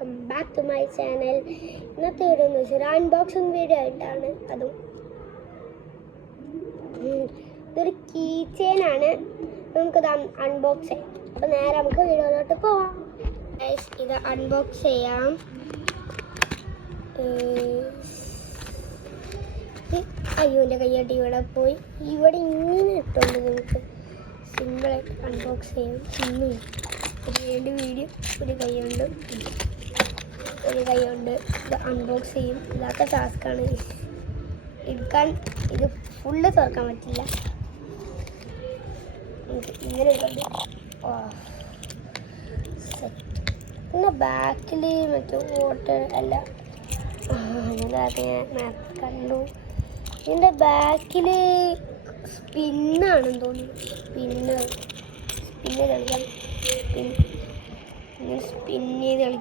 Welcome back to my channel. ഇന്നത്തെ video എന്ന് വെച്ചാൽ ഒരു അൺബോക്സിങ് വീഡിയോ ആയിട്ടാണ്. അതും ഇതൊരു കീ ചെയിനാണ്. നമുക്കിത് അൺബോക്സ് ചെയ്യാം. അപ്പോൾ നേരെ നമുക്ക് വീഡിയോയിലോട്ട് പോവാം. ഇത് അൺബോക്സ് ചെയ്യാം. അയ്യോ എൻ്റെ കൈയായിട്ട് ഇവിടെ പോയി. ഇവിടെ ഇങ്ങനെ ഇട്ടുണ്ട്. നമുക്ക് സിമ്പിളായിട്ട് അൺബോക്സ് ചെയ്യാം. രണ്ട് വീഡിയോ ഒരു കൈയുണ്ട് ഇത് അൺബോക്സ് ചെയ്യും. ഇതൊക്കെ ടാസ്ക്കാണ് എടുക്കാൻ. ഇത് ഫുള്ള് തുറക്കാൻ പറ്റില്ല. ഇങ്ങനെ പിന്നെ ബാക്കിൽ മറ്റേ വാട്ടർ അല്ല ഞാൻ കണ്ടു. ഇതിൻ്റെ ബാക്കിൽ സ്പിന്നാണെന്ന് തോന്നുന്നു. സ്പിന്ന് കളിക്കാം. സ്പിൻ ചെയ്ത് കളിക്കാം.